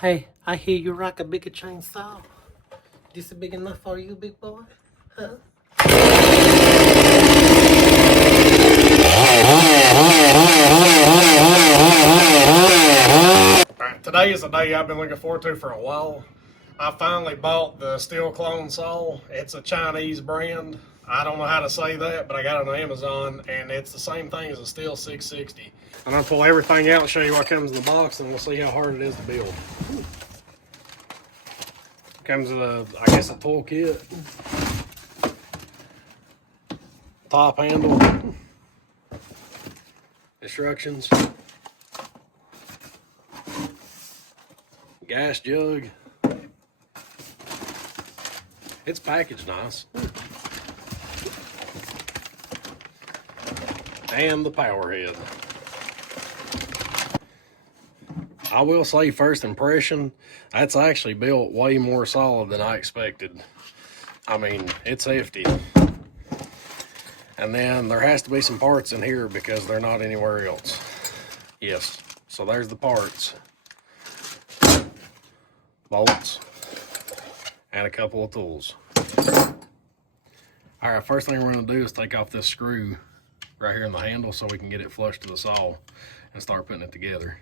Hey, I hear you rock a bigger chainsaw. This big enough for you, big boy? Huh? Alright, today is a day I've been looking forward to for a while. I finally bought the steel clone saw. It's a Chinese brand. I don't know how to say that, but I got it on Amazon, and it's the same thing as a steel 660. I'm going to pull everything out and show you what comes in the box, and we'll see how hard it is to build. Comes with I guess a tool kit, top handle, instructions, gas jug. It's packaged nice. And the power head. I will say, first impression, that's actually built way more solid than I expected. I mean, it's hefty. And then there has to be some parts in here because they're not anywhere else. Yes, so there's the parts. Bolts. And a couple of tools. Alright, first thing we're going to do is take off this screw right here in the handle so we can get it flush to the saw and start putting it together.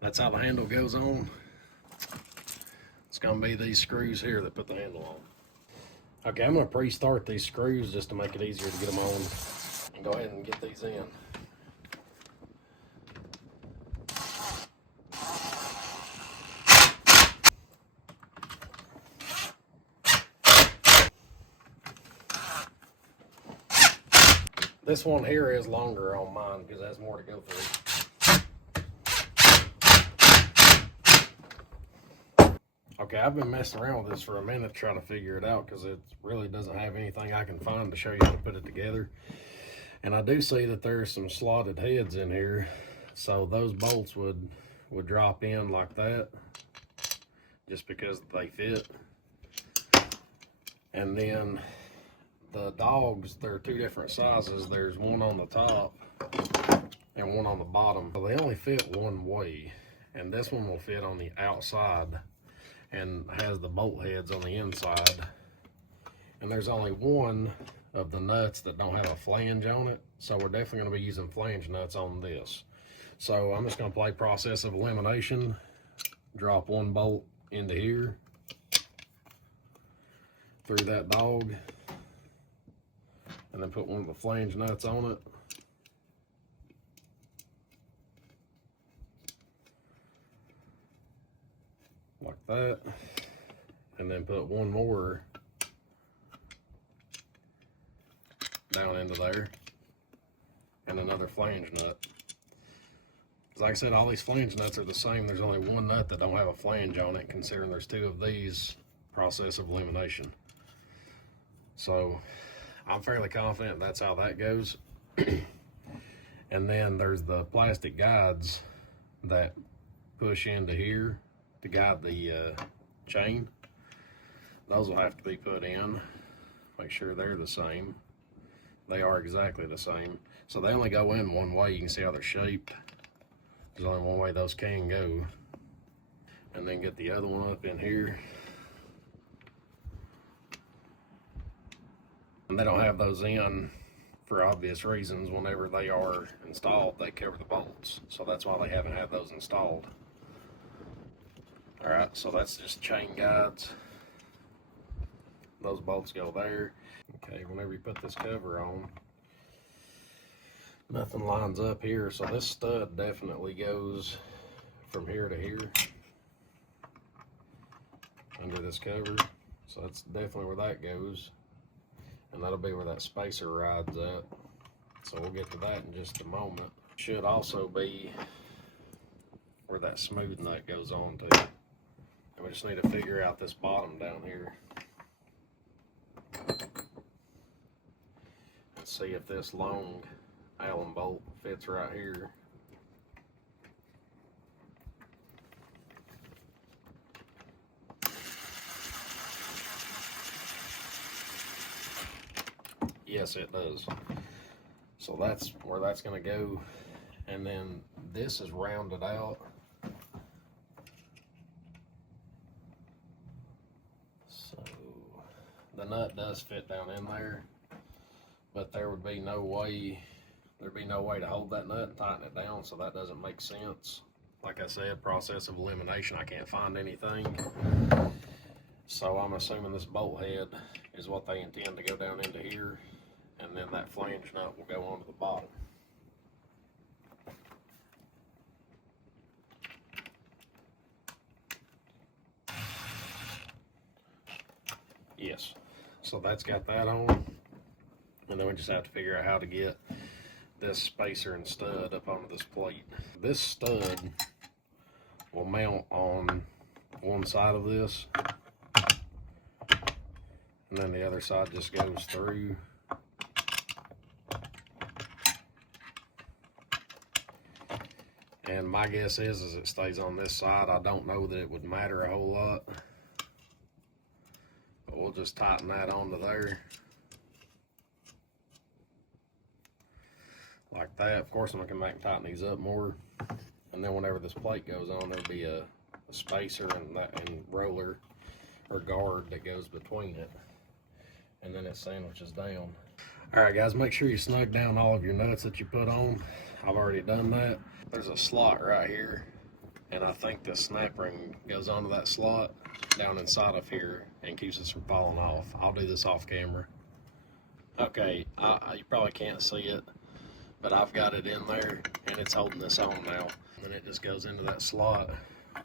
That's how the handle goes on. It's going to be these screws here that put the handle on. Okay, I'm going to pre-start these screws just to make it easier to get them on. And go ahead and get these in. This one here is longer on mine because it has more to go through. Okay, I've been messing around with this for a minute trying to figure it out because it really doesn't have anything I can find to show you how to put it together. And I do see that there's some slotted heads in here, so those bolts would drop in like that just because they fit. And then the dogs, they're two different sizes. There's one on the top and one on the bottom. So they only fit one way, and this one will fit on the outside and has the bolt heads on the inside. And there's only one of the nuts that don't have a flange on it, so we're definitely going to be using flange nuts on this. So I'm just going to play process of elimination, drop one bolt into here through that dog, and then put one of the flange nuts on it. Like that. And then put one more down into there. And another flange nut. Like I said, all these flange nuts are the same. There's only one nut that don't have a flange on it, considering there's two of these. Process of elimination. So I'm fairly confident that's how that goes. And then there's the plastic guides that push into here to guide the chain. Those will have to be put in. Make sure they're the same. They are exactly the same. So they only go in one way. You can see how they're shaped. There's only one way those can go. And then get the other one up in here. And they don't have those in for obvious reasons. Whenever they are installed, they cover the bolts. So that's why they haven't had those installed. Alright, so that's just chain guides. Those bolts go there. Okay, whenever you put this cover on, nothing lines up here. So this stud definitely goes from here to here under this cover. So that's definitely where that goes. And that'll be where that spacer rides at. So we'll get to that in just a moment. Should also be where that smooth nut goes on to. And we just need to figure out this bottom down here. Let's see if this long Allen bolt fits right here. Yes, it does. So that's where that's going to go. And then this is rounded out the nut does fit down in there, but there'd be no way to hold that nut and tighten it down, so that doesn't make sense. Like I said, process of elimination, I can't find anything. So I'm assuming this bolt head is what they intend to go down into here, and then that flange nut will go onto the bottom. Yes, so that's got that on, and then we just have to figure out how to get this spacer and stud up onto this plate. This stud will mount on one side of this, and then the other side just goes through. And my guess is it stays on this side. I don't know that it would matter a whole lot, but we'll just tighten that onto there like that. Of course, I'm gonna come back and tighten these up more, and then whenever this plate goes on, there'll be a spacer and roller or guard that goes between it, and then it sandwiches down. All right, guys, make sure you snug down all of your nuts that you put on. I've already done that. There's a slot right here, and I think the snap ring goes onto that slot down inside of here and keeps us from falling off. I'll do this off camera. Okay, you probably can't see it, but I've got it in there and it's holding this on now. And then it just goes into that slot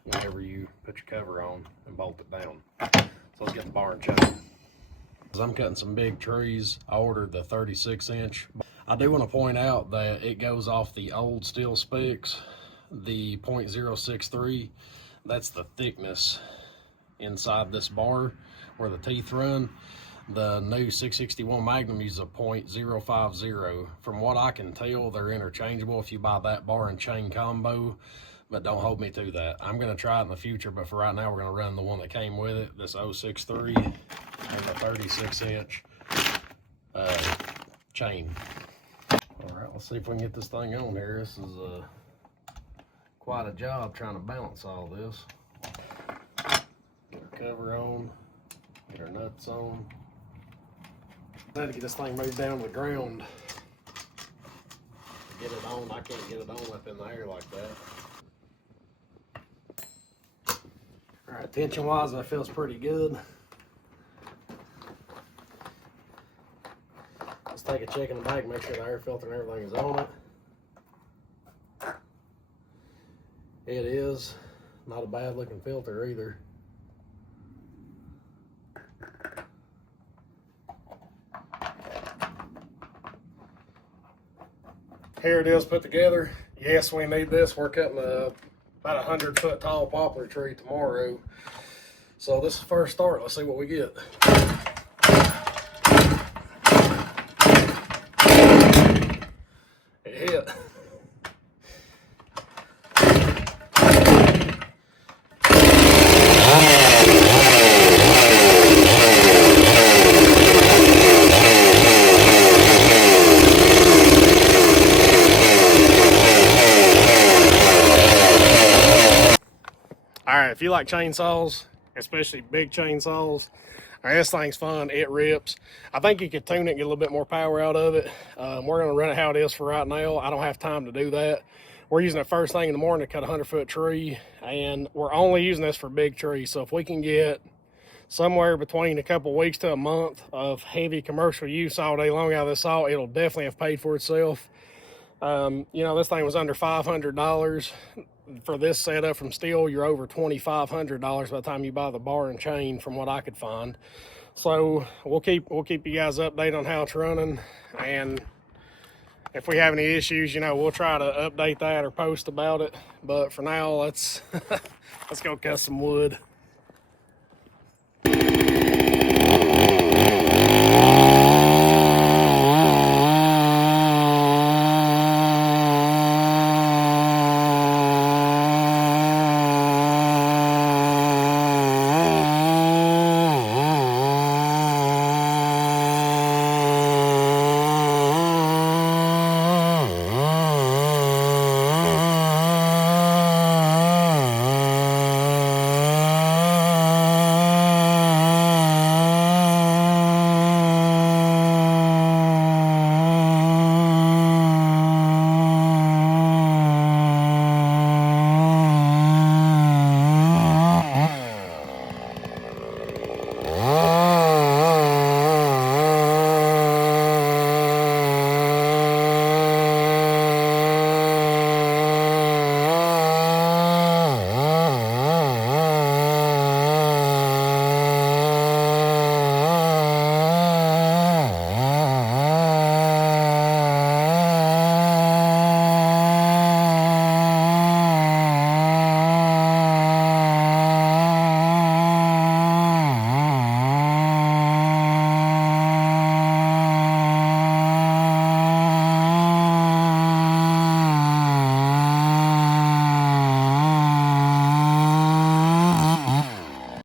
whenever you put your cover on and bolt it down. So let's get the bar and chain. I'm cutting some big trees. I ordered the 36-inch. I do want to point out that it goes off the old steel specs, the .063. That's the thickness inside this bar where the teeth run. The new 661 Magnum uses a .050. From what I can tell, they're interchangeable if you buy that bar and chain combo, but don't hold me to that. I'm going to try it in the future, but for right now, we're going to run the one that came with it, this 063 and the 36-inch chain. All right, let's see if we can get this thing on here. This is quite a job trying to balance all this. Get our cover on, get our nuts on. I had to get this thing moved down to the ground to get it on. I can't get it on up in the air like that. All right, tension-wise, that feels pretty good. Let's take a check in the back, make sure the air filter and everything is on it. It is. Not a bad looking filter either. Here it is put together. Yes, we need this. We're cutting about a 100-foot tall poplar tree tomorrow. So this is the first start. Let's see what we get. It hit. All right, if you like chainsaws, especially big chainsaws, this thing's fun. It rips. I think you could tune it and get a little bit more power out of it. We're going to run it how it is for right now. I don't have time to do that. We're using it first thing in the morning to cut a 100-foot tree, and we're only using this for big trees. So if we can get somewhere between a couple weeks to a month of heavy commercial use all day long out of this saw, it'll definitely have paid for itself. You know, this thing was under $500. For this setup from steel, you're over $2,500 by the time you buy the bar and chain, from what I could find. So we'll keep you guys updated on how it's running, and if we have any issues, you know, we'll try to update that or post about it. But for now, let's let's go cut some wood.